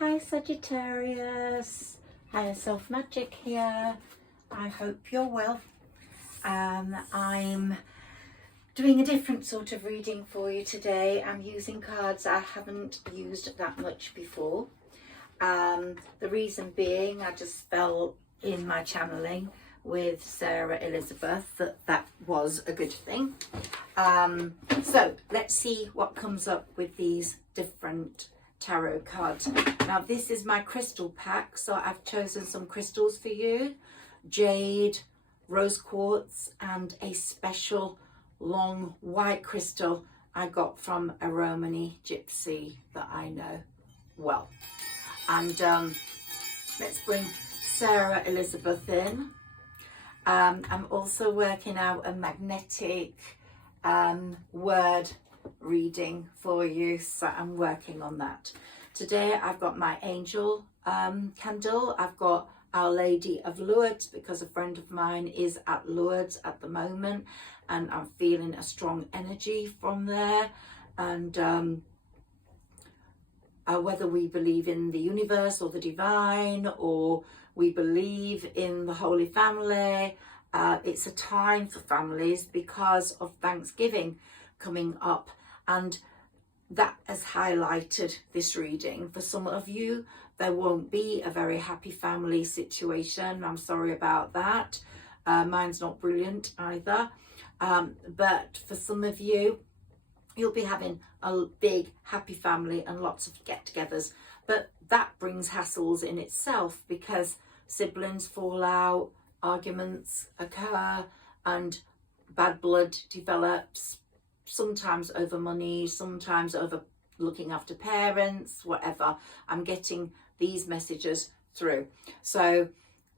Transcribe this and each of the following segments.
Hi Sagittarius, Higherself Magic here. I hope you're well. I'm doing a different sort of reading for you today. I'm using cards I haven't used that much before. The reason being, I just felt in my channeling with Sarah Elizabeth that was a good thing. So let's see what comes up with these different tarot cards. Now this is my crystal pack, so I've chosen some crystals for you: jade, rose quartz, and a special long white crystal I got from a Romani gypsy that I know well. And let's bring Sarah Elizabeth in. I'm also working out a magnetic word reading for you, so I'm working on that. Today I've got my angel candle. I've got Our Lady of Lourdes because a friend of mine is at Lourdes at the moment and I'm feeling a strong energy from there. And whether we believe in the universe or the divine, or we believe in the Holy Family, it's a time for families because of Thanksgiving coming up, and that has highlighted this reading. For some of you, there won't be a very happy family situation. I'm sorry about that. Mine's not brilliant either. But for some of you, you'll be having a big happy family and lots of get-togethers. But that brings hassles in itself because siblings fall out, arguments occur, and bad blood develops, sometimes over money, sometimes over looking after parents, whatever. I'm getting these messages through. So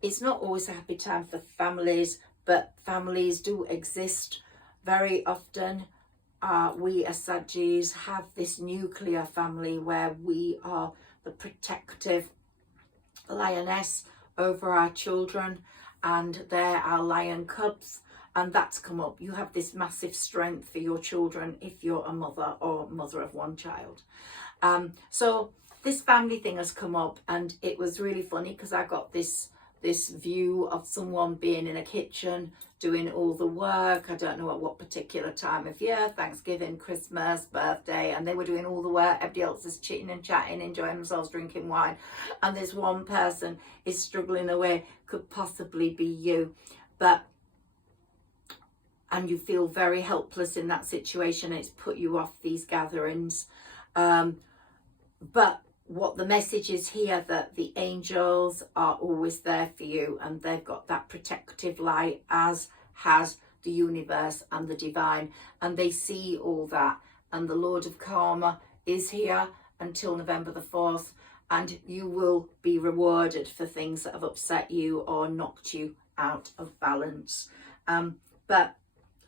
it's not always a happy time for families, but families do exist very often. We as Saggis have this nuclear family where we are the protective lioness over our children, and they're our lion cubs, and that's come up. You have this massive strength for your children if you're a mother or mother of one child. So this family thing has come up, and it was really funny because I got this view of someone being in a kitchen doing all the work. I don't know at what particular time of year, Thanksgiving, Christmas, birthday, and they were doing all the work. Everybody else is chitting and chatting, enjoying themselves, drinking wine, and this one person is struggling away. Could possibly be you, and you feel very helpless in that situation. It's put you off these gatherings, but what the message is here, that the angels are always there for you, and they've got that protective light, as has the universe and the divine, and they see all that. And the Lord of Karma is here until November the 4th, and you will be rewarded for things that have upset you or knocked you out of balance. But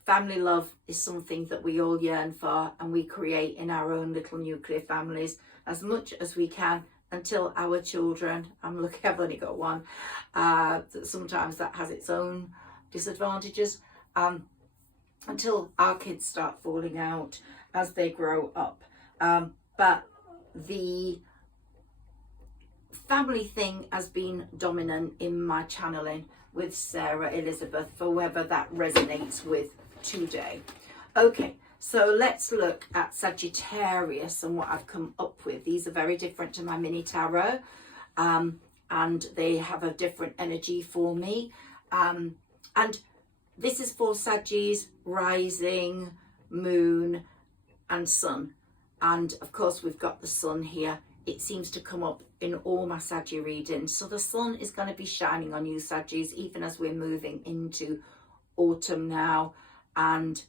family love is something that we all yearn for, and we create in our own little nuclear families as much as we can until our children, I'm lucky I've only got one, sometimes that has its own disadvantages, until our kids start falling out as they grow up. But the family thing has been dominant in my channeling with Sarah Elizabeth, for whoever that resonates with today. Okay, so let's look at Sagittarius and what I've come up with. These are very different to my mini tarot, and they have a different energy for me. And this is for Saggis, rising, moon, and sun. And of course, we've got the sun here. It seems to come up in all my Saggi readings. So the sun is going to be shining on you, Saggis, even as we're moving into autumn now. And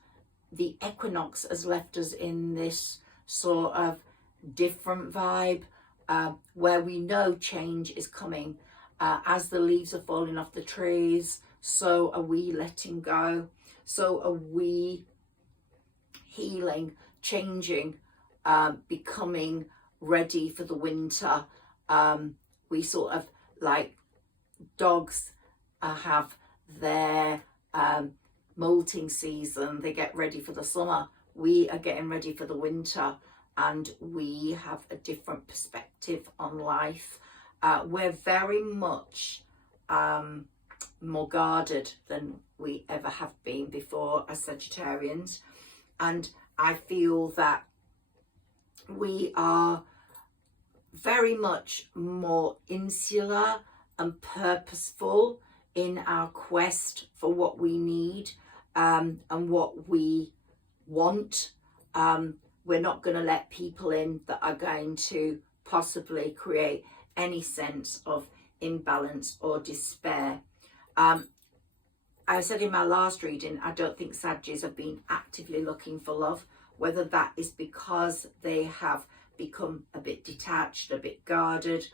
the equinox has left us in this sort of different vibe, where we know change is coming. As the leaves are falling off the trees, so are we letting go. So are we healing, changing, becoming ready for the winter. We sort of, like dogs have their molting season, they get ready for the summer. We are getting ready for the winter. and we have a different perspective on life. We're very much more guarded than we ever have been before as Sagittarians, and I feel that we are very much more insular and purposeful in our quest for what we need and what we want. We're not going to let people in that are going to possibly create any sense of imbalance or despair. I said in my last reading, I don't think Saggis have been actively looking for love, whether that is because they have become a bit detached, a bit guarded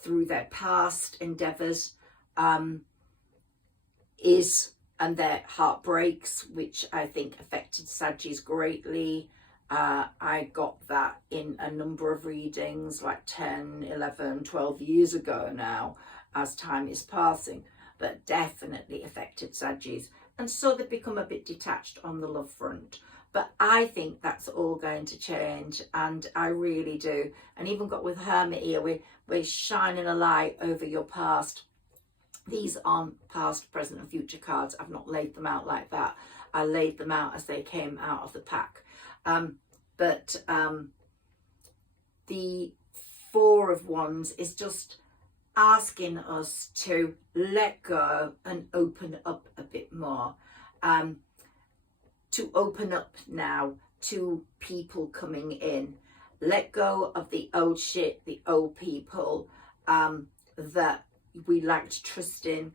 through their past endeavours, and their heartbreaks, which I think affected Saggis greatly. I got that in a number of readings, like 10, 11, 12 years ago now, as time is passing, but definitely affected Saggis. And so they've become a bit detached on the love front. But I think that's all going to change, and I really do. And even got with Hermit here, we're shining a light over your past. These aren't past, present and future cards. I've not laid them out like that. I laid them out as they came out of the pack. But the Four of Wands is just asking us to let go and open up a bit more. To open up now to people coming in. Let go of the old shit, the old people that we lacked trust in,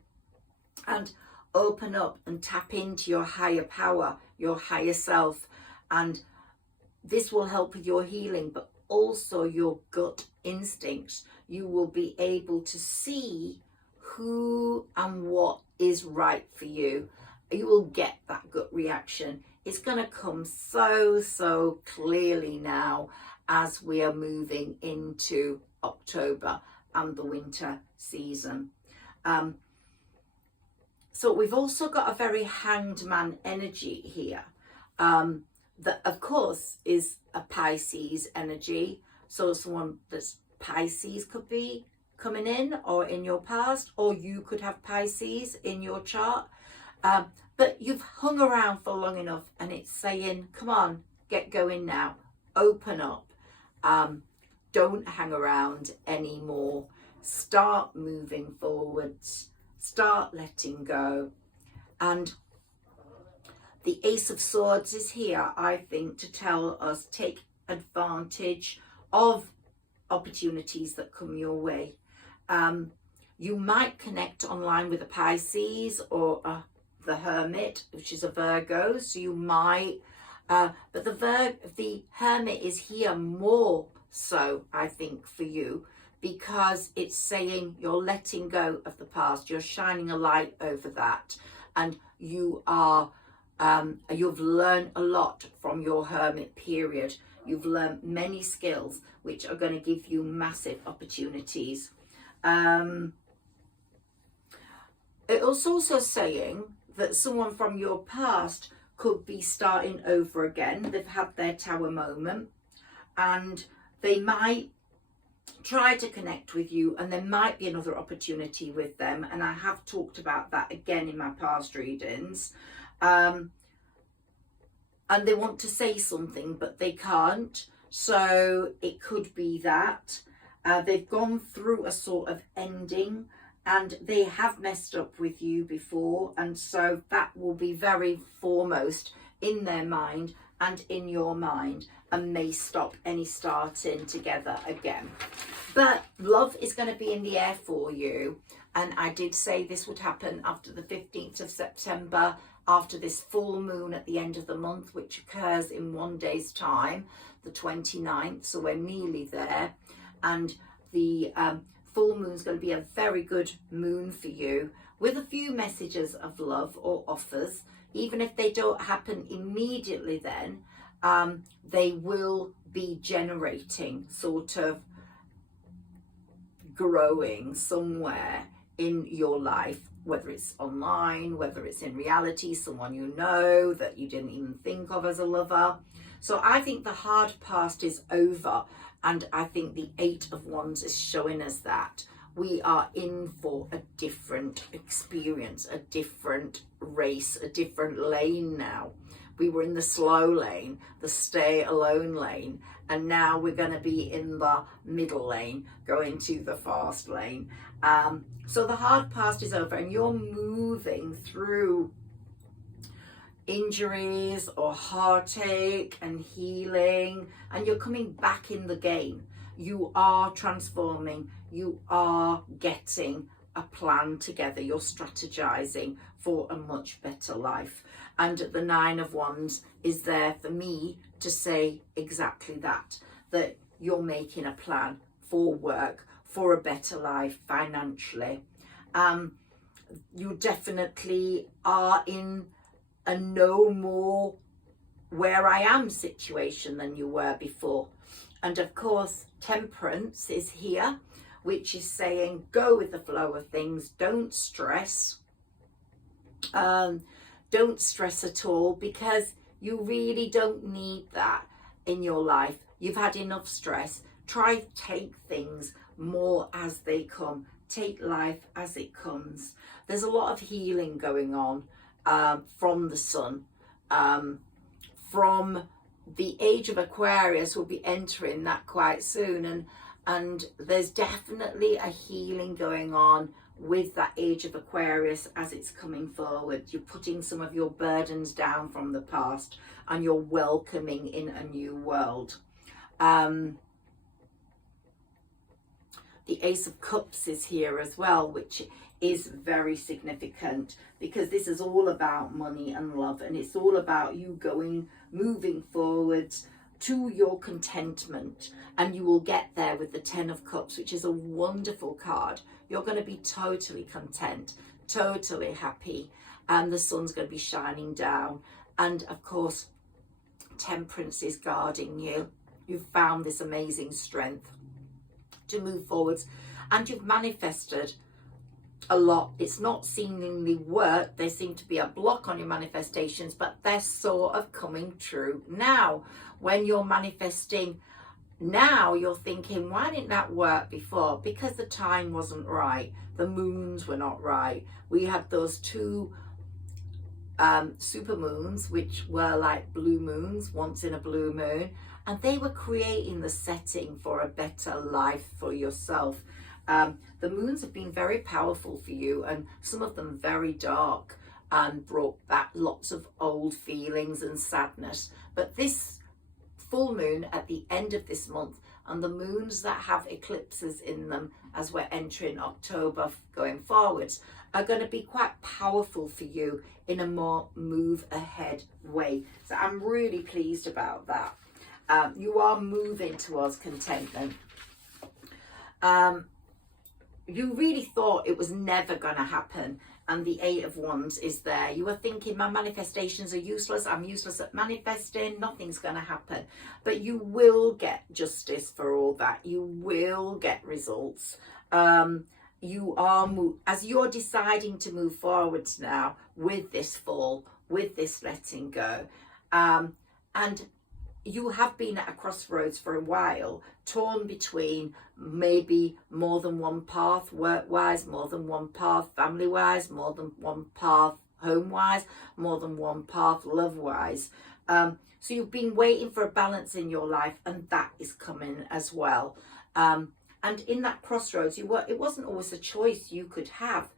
and open up and tap into your higher power, your higher self. And this will help with your healing, but also your gut instincts. You will be able to see who and what is right for you. You will get that gut reaction. It's going to come so clearly now as we are moving into October and the winter season. So we've also got a very hanged man energy here. That of course is a Pisces energy. So someone that's Pisces could be coming in, or in your past, or you could have Pisces in your chart. But you've hung around for long enough, and it's saying, come on, get going now. Open up. Don't hang around anymore. Start moving forwards. Start letting go. And the Ace of Swords is here, I think, to tell us take advantage of opportunities that come your way. You might connect online with a Pisces or the Hermit, which is a Virgo, so you might, but the Hermit is here more so, I think, for you, because it's saying you're letting go of the past, you're shining a light over that, and you are you've learned a lot from your Hermit period. You've learned many skills which are going to give you massive opportunities. It was also saying that someone from your past could be starting over again. They've had their Tower moment, and they might try to connect with you, and there might be another opportunity with them. And I have talked about that again in my past readings. And they want to say something, but they can't. So it could be that they've gone through a sort of ending, and they have messed up with you before, and so that will be very foremost in their mind and in your mind, and may stop any starting together again. But love is going to be in the air for you, and I did say this would happen after the 15th of September, after this full moon at the end of the month, which occurs in 1 day's time, the 29th, so we're nearly there. And the full moon is going to be a very good moon for you, with a few messages of love or offers. Even if they don't happen immediately, then they will be generating, sort of growing somewhere in your life, whether it's online, whether it's in reality, someone you know that you didn't even think of as a lover. So I think the hard past is over, and I think the Eight of Wands is showing us that we are in for a different experience, a different race, a different lane now. We were in the slow lane, the stay alone lane, and now we're going to be in the middle lane, going to the fast lane. So the hard past is over, and you're moving through injuries or heartache and healing, and you're coming back in the game. You are transforming, you are getting a plan together, you're strategizing for a much better life. And the Nine of Wands is there for me to say exactly that, that you're making a plan for work, for a better life financially. You definitely are in a no more where I am situation than you were before. And of course, Temperance is here, which is saying go with the flow of things, don't stress. Don't stress at all, because you really don't need that in your life. You've had enough stress. Try to take things more as they come. Take life as it comes. There's a lot of healing going on from the sun. From the age of Aquarius, we'll be entering that quite soon, and there's definitely a healing going on with that age of Aquarius as it's coming forward. You're putting some of your burdens down from the past, and you're welcoming in a new world. The Ace of Cups is here as well, which is very significant, because this is all about money and love, and it's all about you moving forwards to your contentment, and you will get there with the Ten of Cups, which is a wonderful card. You're going to be totally content, totally happy, and the sun's going to be shining down. And of course, Temperance is guarding you. You've found this amazing strength to move forwards, and you've manifested a lot. It's not seemingly worked. There seem to be a block on your manifestations, but they're sort of coming true now. When you're manifesting now, you're thinking, why didn't that work before? Because the time wasn't right. The moons were not right. We had those two super moons, which were like blue moons, once in a blue moon, and they were creating the setting for a better life for yourself. The moons have been very powerful for you, and some of them very dark, and brought back lots of old feelings and sadness. But this full moon at the end of this month, and the moons that have eclipses in them as we're entering October going forwards, are going to be quite powerful for you in a more move ahead way. So I'm really pleased about that. You are moving towards contentment. You really thought it was never going to happen, and the Eight of Wands is there. You were thinking, my manifestations are useless, I'm useless at manifesting, nothing's going to happen. But you will get justice for all that. You will get results. You are, as you're deciding to move forwards now with this fall, with this letting go, and you have been at a crossroads for a while, torn between maybe more than one path, work-wise, more than one path, family-wise, more than one path, home-wise, more than one path, love-wise. So you've been waiting for a balance in your life, and that is coming as well. And in that crossroads, it wasn't always a choice you could have.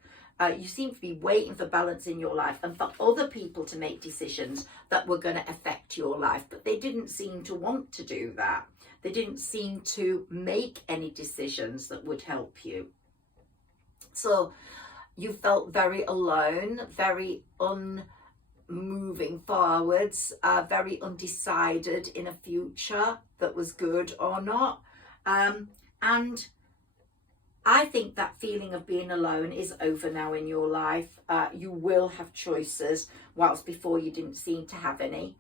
You seem to be waiting for balance in your life and for other people to make decisions that were going to affect your life, but they didn't seem to want to do that. They didn't seem to make any decisions that would help you. So you felt very alone, very unmoving forwards, very undecided in a future that was good or not. And I think that feeling of being alone is over now in your life. You will have choices, whilst before you didn't seem to have any.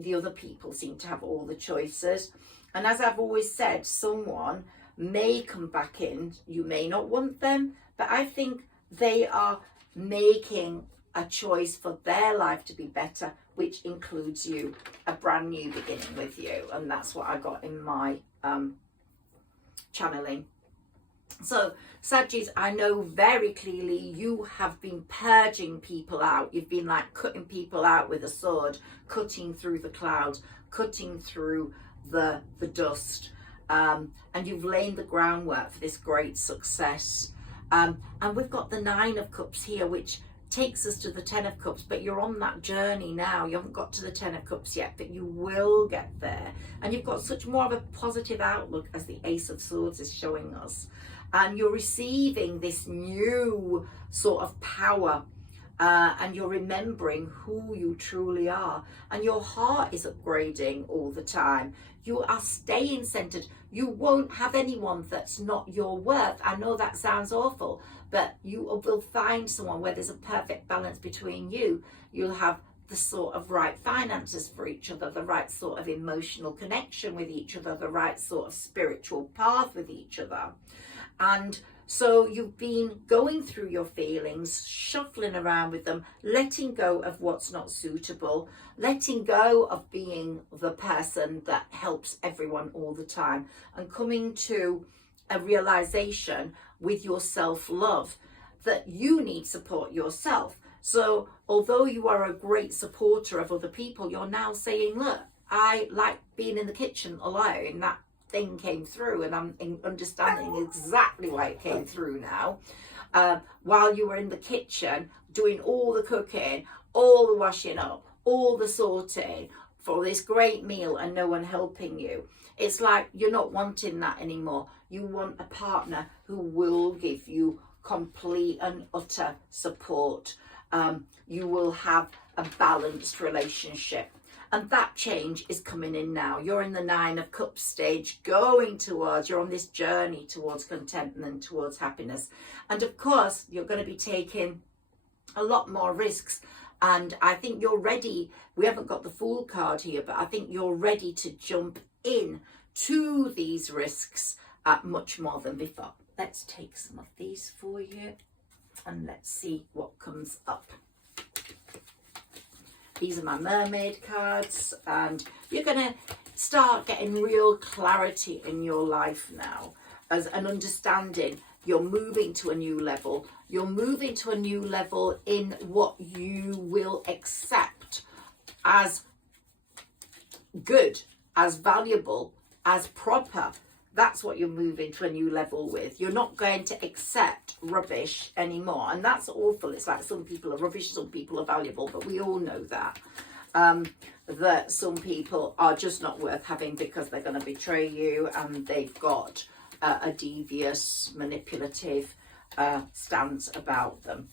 The other people seem to have all the choices. And as I've always said, someone may come back in. You may not want them, but I think they are making a choice for their life to be better which includes you, a brand new beginning with you. And that's what I got in my channeling. So Saggis, I know very clearly you have been purging people out. You've been like cutting people out with a sword, cutting through the clouds, cutting through the dust, and you've laid the groundwork for this great success. And we've got the 9 of Cups here, which takes us to the 10 of Cups, but you're on that journey now. You haven't got to the 10 of Cups yet, but you will get there. And you've got such more of a positive outlook, as the Ace of Swords is showing us. And you're receiving this new sort of power, and you're remembering who you truly are. And your heart is upgrading all the time. You are staying centered. You won't have anyone that's not your worth. I know that sounds awful, but you will find someone where there's a perfect balance between you. You'll have the sort of right finances for each other, the right sort of emotional connection with each other, the right sort of spiritual path with each other. And so you've been going through your feelings, shuffling around with them, letting go of what's not suitable, letting go of being the person that helps everyone all the time, and coming to a realization with your self-love that you need support yourself. So although you are a great supporter of other people, you're now saying, look, I like being in the kitchen alone. That thing came through, and I'm understanding exactly why it came through now. While you were in the kitchen doing all the cooking, all the washing up, all the sorting for this great meal, and no one helping you, it's like you're not wanting that anymore. You want a partner who will give you complete and utter support. You will have a balanced relationship. And that change is coming in now. You're in the 9 of Cups stage, you're on this journey towards contentment, towards happiness. And of course, you're going to be taking a lot more risks. And I think you're ready. We haven't got the Fool card here, but I think you're ready to jump in to these risks much more than before. Let's take some of these for you and let's see what comes up. These are my mermaid cards, and you're going to start getting real clarity in your life now, as an understanding. You're moving to a new level. You're moving to a new level in what you will accept as good, as valuable, as proper. That's what you're moving to a new level with. You're not going to accept rubbish anymore. And that's awful. It's like some people are rubbish, some people are valuable, but we all know that. That some people are just not worth having because they're going to betray you, and they've got a devious, manipulative stance about them.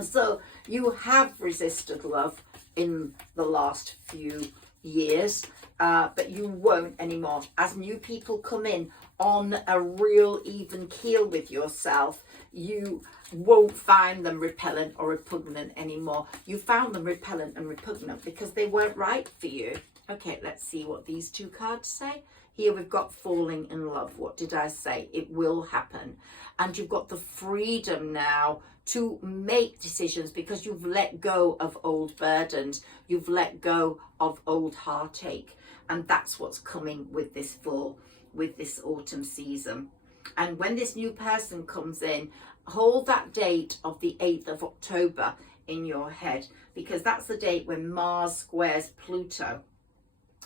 So you have resisted love in the last few years, but you won't anymore. As new people come in on a real even keel with yourself, you won't find them repellent or repugnant anymore. You found them repellent and repugnant because they weren't right for you. Okay, let's see what these 2 cards say. Here we've got falling in love. What did I say? It will happen. And you've got the freedom now to make decisions because you've let go of old burdens. You've let go of old heartache. And that's what's coming with this fall, with this autumn season. And when this new person comes in, hold that date of the 8th of October in your head, because that's the date when Mars squares Pluto.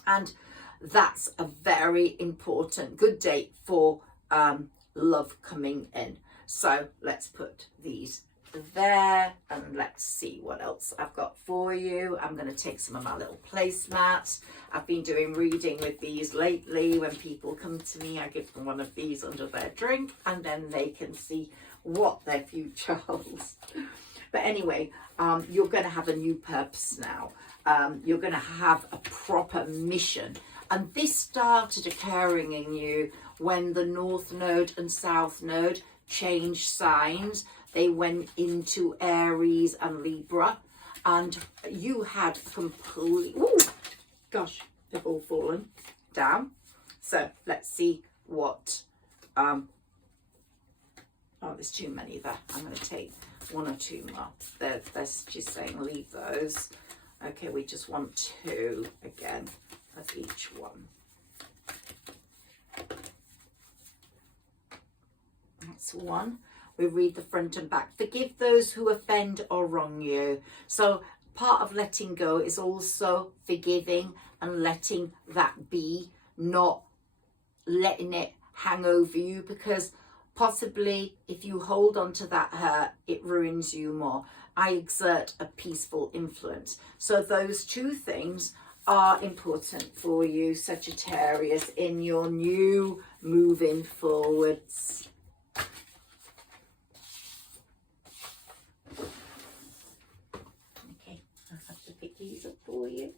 And that's a very important, good date for love coming in. So let's put these there and let's see what else I've got for you. I'm going to take some of my little placemats. I've been doing reading with these lately. When people come to me, I give them one of these under their drink, and then they can see what their future holds. But anyway, you're going to have a new purpose now. You're going to have a proper mission. And this started occurring in you when the North Node and South Node changed signs. They went into Aries and Libra, and you had complete, oh gosh, they've all fallen down. So let's see what, oh, there's too many there. I'm going to take 1 or 2 more. They're just saying leave those. Okay, we just want 2 again of each one. That's 1. We read the front and back. Forgive those who offend or wrong you. So part of letting go is also forgiving and letting that be, not letting it hang over you, because possibly if you hold on to that hurt, it ruins you more. I exert a peaceful influence. So those 2 things are important for you, Sagittarius, in your new moving forwards. Okay, I'll have to pick these up for you.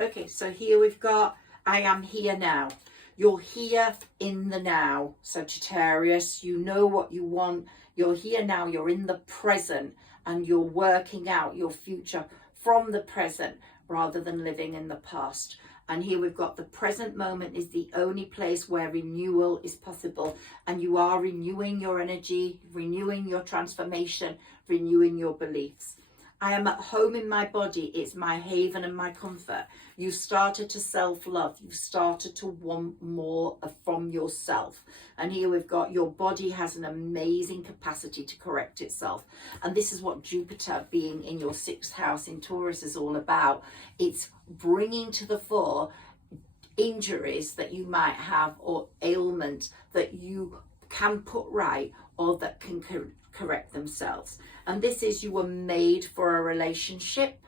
Okay, so here we've got, I am here now. You're here in the now, Sagittarius. You know what you want. You're here now. You're in the present, and you're working out your future from the present rather than living in the past. And here we've got the present moment is the only place where renewal is possible. And you are renewing your energy, renewing your transformation, renewing your beliefs. I am at home in my body. It's my haven and my comfort. You started to self-love. You started to want more from yourself. And here we've got your body has an amazing capacity to correct itself. And this is what Jupiter being in your 6th house in Taurus is all about. It's bringing to the fore injuries that you might have or ailments that you can put right or that can correct themselves. And this is, you were made for a relationship.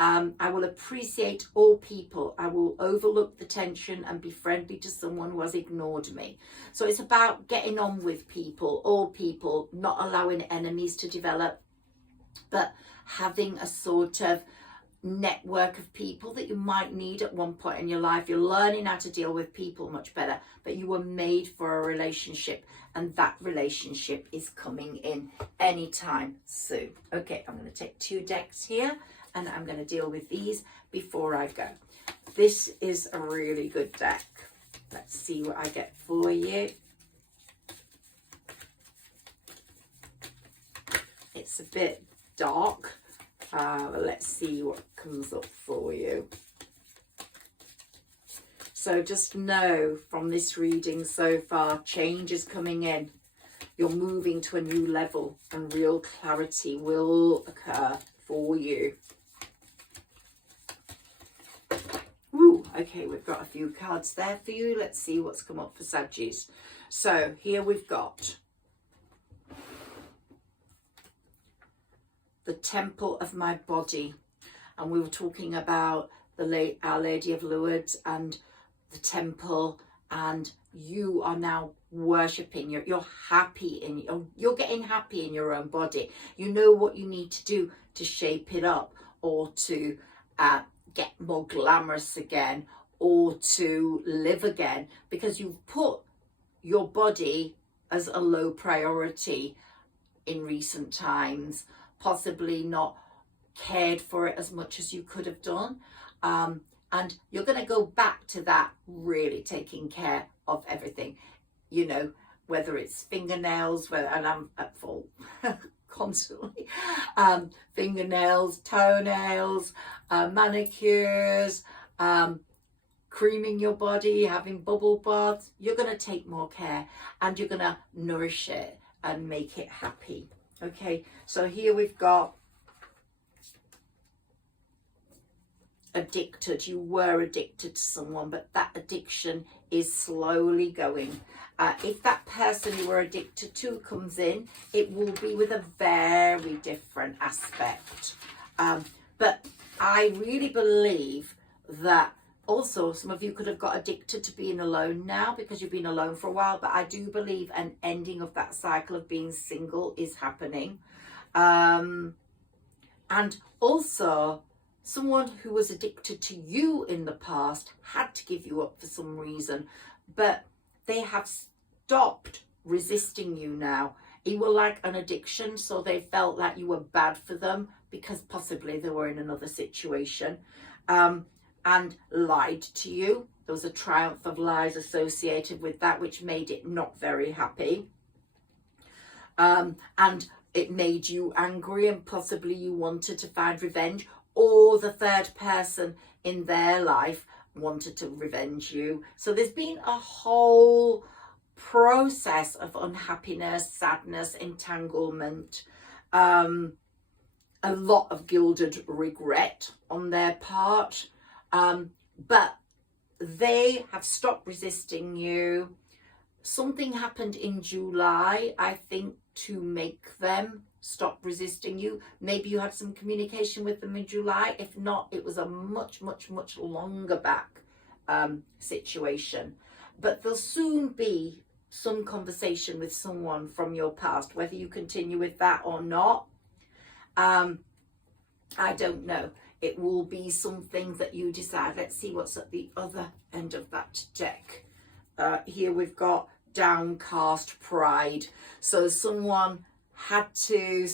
I will appreciate all people. I will overlook the tension and be friendly to someone who has ignored me. So it's about getting on with people, all people, not allowing enemies to develop, but having a sort of network of people that you might need at one point in your life. You're learning how to deal with people much better, but you were made for a relationship, and that relationship is coming in anytime soon. Okay, I'm going to take 2 decks here, and I'm going to deal with these before I go. This is a really good deck. Let's see what I get for you. It's a bit dark. Let's see what comes up for you. So just know from this reading so far, change is coming in. You're moving to a new level and real clarity will occur for you. Ooh, okay, we've got a few cards there for you. Let's see what's come up for Sagittarius. So here we've got the temple of my body, and we were talking about Our Lady of Lourdes and the temple, and you are now worshipping. You're happy you're getting happy in your own body. You know what you need to do to shape it up, or to get more glamorous again, or to live again, because you've put your body as a low priority in recent times, possibly not cared for it as much as you could have done. And you're going to go back to that, really taking care of everything, you know, whether it's fingernails, and I'm at fault constantly, fingernails, toenails, manicures, creaming your body, having bubble baths. You're going to take more care, and you're going to nourish it and make it happy. Okay, so here we've got addicted. You were addicted to someone, but that addiction is slowly going. If that person you were addicted to comes in, it will be with a very different aspect. But I really believe that also some of you could have got addicted to being alone now because you've been alone for a while, but I do believe an ending of that cycle of being single is happening. And also, someone who was addicted to you in the past had to give you up for some reason, but they have stopped resisting you now. It was like an addiction, so they felt like you were bad for them because possibly they were in another situation, and lied to you. There was a triumph of lies associated with that, which made it not very happy. And it made you angry and possibly you wanted to find revenge, or the third person in their life wanted to revenge you. So there's been a whole process of unhappiness, sadness, entanglement, a lot of gilded regret on their part, but they have stopped resisting you. Something happened in July, I think, to make them stop resisting you. Maybe you had some communication with them in July. If not, it was a much longer back situation. But there'll soon be some conversation with someone from your past, whether you continue with that or not. I don't know. It will be something that you decide. Let's see what's at the other end of that deck. Here we've got downcast pride. So someone had to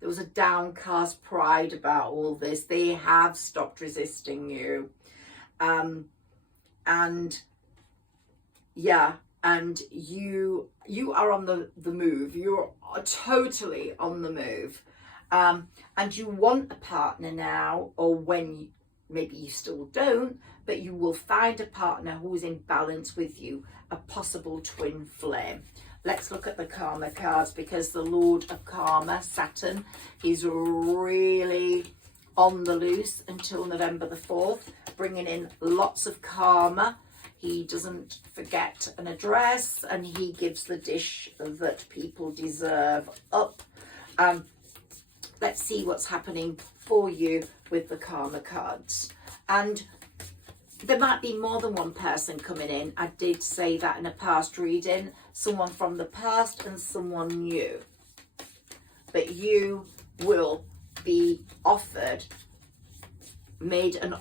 there was a downcast pride about all this. They have stopped resisting you. And yeah, and you are on the move. You're totally on the move. And you want a partner now, or maybe you still don't, but you will find a partner who is in balance with you, a possible twin flame. Let's look at the karma cards, because the Lord of Karma, Saturn, is really on the loose until November the 4th, bringing in lots of karma. He doesn't forget an address, and he gives the dish that people deserve up. Let's see what's happening for you with the karma cards. And there might be more than one person coming in. I did say that in a past reading. Someone from the past and someone new. But you will be made an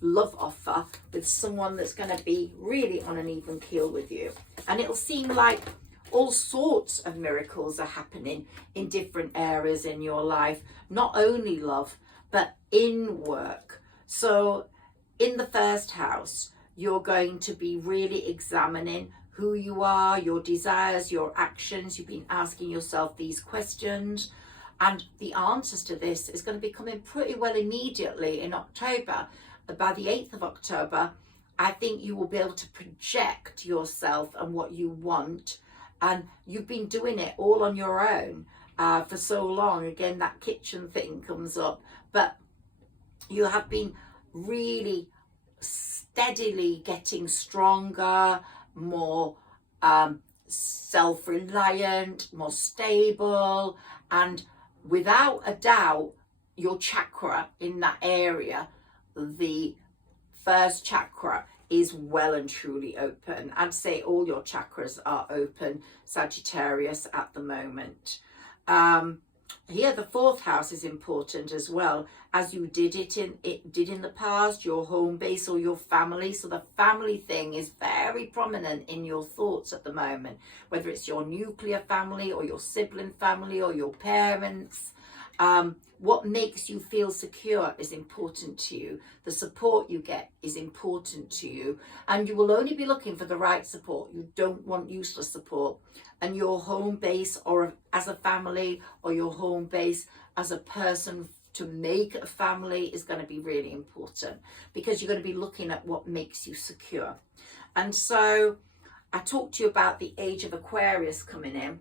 love offer with someone that's going to be really on an even keel with you. And it'll seem like all sorts of miracles are happening in different areas in your life, not only love, but in work. So in the first house, you're going to be really examining who you are, your desires, your actions. You've been asking yourself these questions, and the answers to this is going to be coming pretty well immediately in October. By the 8th of October, I think you will be able to project yourself and what you want. And you've been doing it all on your own for so long. Again, that kitchen thing comes up. But you have been really steadily getting stronger, more self-reliant, more stable. And without a doubt, your chakra in that area, the first chakra, is well and truly open. I'd say all your chakras are open, Sagittarius, at the moment. Here, the 4th house is important as well, as you did in the past, your home base or your family. So the family thing is very prominent in your thoughts at the moment, whether it's your nuclear family or your sibling family or your parents. What makes you feel secure is important to you. The support you get is important to you. And you will only be looking for the right support. You don't want useless support. And your home base, or as a family, or your home base as a person to make a family, is going to be really important, because you're going to be looking at what makes you secure. And so I talked to you about the age of Aquarius coming in.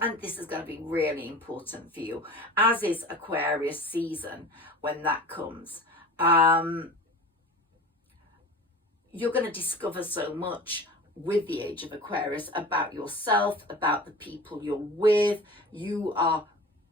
And this is going to be really important for you, as is Aquarius season when that comes. You're going to discover so much with the age of Aquarius about yourself, about the people you're with. You are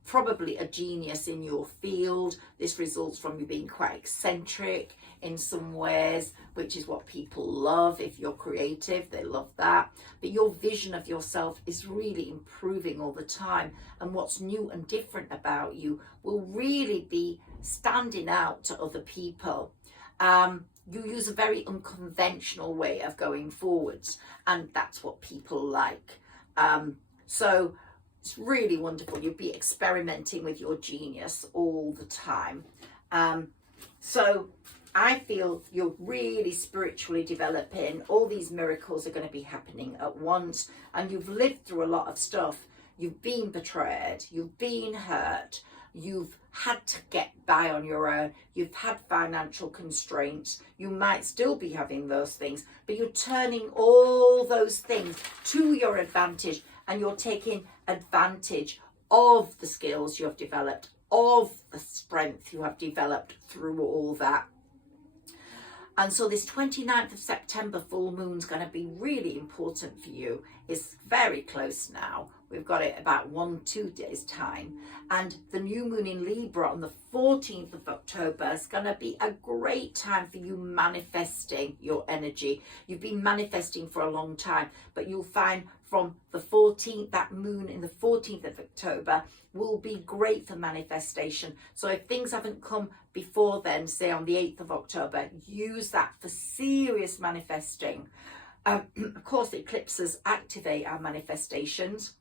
probably a genius in your field. This results from you being quite eccentric in some ways, which is what people love. If you're creative, they love that. But your vision of yourself is really improving all the time, and what's new and different about you will really be standing out to other people. You use a very unconventional way of going forwards, and that's what people like. So it's really wonderful. You'll be experimenting with your genius all the time. So I feel you're really spiritually developing. All these miracles are going to be happening at once, and you've lived through a lot of stuff. you've been betrayed, you've been hurt, you've had to get by on your own, you've had financial constraints, you might still be having those things, but you're turning all those things to your advantage, and you're taking advantage of the skills you have developed, of the strength you have developed through all that. And so this 29th of September full moon's going to be really important for you. It's very close now. We've got it about 1-2 days time. And the new moon in Libra on the 14th of October is going to be a great time for you manifesting your energy. You've been manifesting for a long time, but you'll find from the 14th, that moon in the 14th of October will be great for manifestation. So if things haven't come before then, say on the 8th of October, use that for serious manifesting. Of course, eclipses activate our manifestations.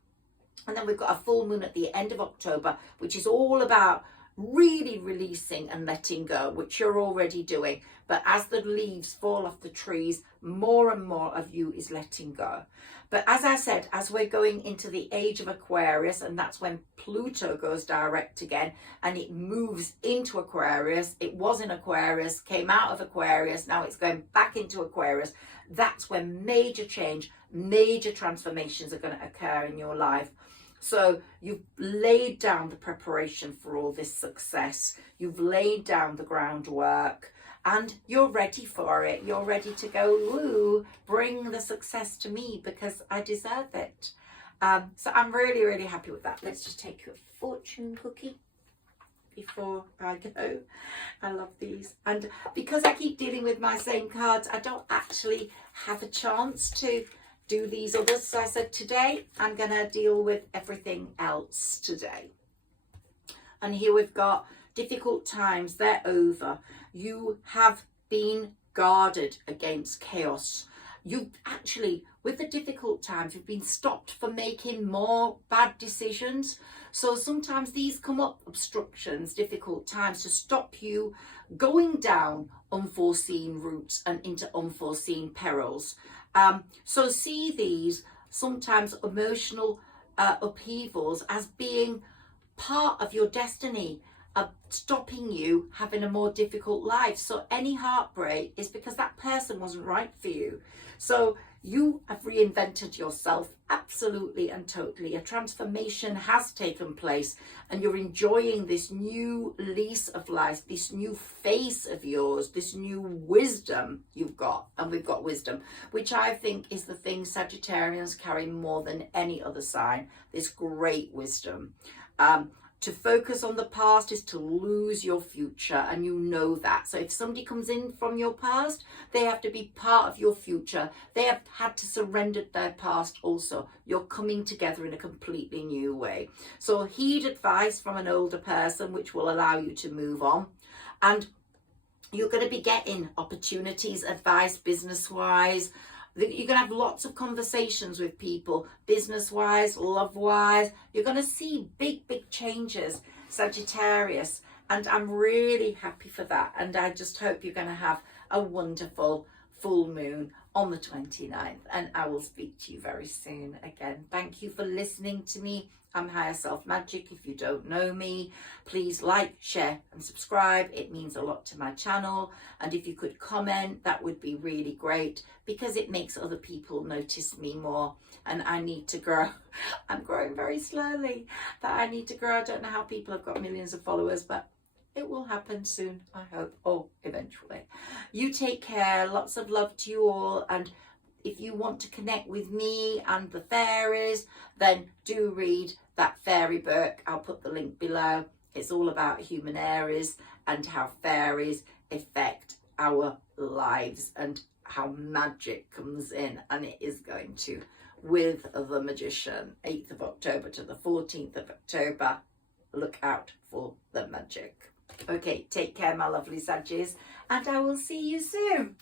And then we've got a full moon at the end of October, which is all about really releasing and letting go, which you're already doing. But as the leaves fall off the trees, more and more of you is letting go. But as I said, as we're going into the age of Aquarius, and that's when Pluto goes direct again, and it moves into Aquarius. It was in Aquarius, came out of Aquarius, now it's going back into Aquarius. That's when major change, major transformations are going to occur in your life. So you've laid down the preparation for all this success. You've laid down the groundwork and you're ready for it. You're ready to go, woo, bring the success to me because I deserve it. So I'm really, really happy with that. Let's just take your fortune cookie before I go. I love these. And because I keep dealing with my same cards, I don't actually have a chance to do these others. So I said today I'm going to deal with everything else today. And here we've got difficult times. They're over. You have been guarded against chaos. You actually, with the difficult times, you've been stopped from making more bad decisions. So sometimes these come up, obstructions, difficult times, to stop you going down unforeseen routes and into unforeseen perils. So see these sometimes emotional upheavals as being part of your destiny, stopping you having a more difficult life. So any heartbreak is because that person wasn't right for you. So you have reinvented yourself absolutely and totally. A transformation has taken place and you're enjoying this new lease of life, this new face of yours, this new wisdom you've got. And we've got wisdom, which I think is the thing Sagittarians carry more than any other sign, this great wisdom. To focus on the past is to lose your future, and you know that. So if somebody comes in from your past, they have to be part of your future. They have had to surrender their past also. You're coming together in a completely new way. So heed advice from an older person, which will allow you to move on. And you're going to be getting opportunities, advice, business-wise. You're going to have lots of conversations with people, business-wise, love-wise. You're going to see big, big changes, Sagittarius. And I'm really happy for that. And I just hope you're going to have a wonderful full moon on the 29th. And I will speak to you very soon again. Thank you for listening to me. I'm Higherself Magic. If you don't know me, please like, share and subscribe. It means a lot to my channel. And if you could comment, that would be really great because it makes other people notice me more. And I need to grow. I'm growing very slowly, but I need to grow. I don't know how people have got millions of followers, but it will happen soon, I hope, or eventually. You take care. Lots of love to you all. And if you want to connect with me and the fairies, then do read that fairy book. I'll put the link below. It's all about human Aries and how fairies affect our lives and how magic comes in. And it is going to with the Magician, 8th of October to the 14th of October. Look out for the magic. Okay, take care, my lovely Saggies, and I will see you soon.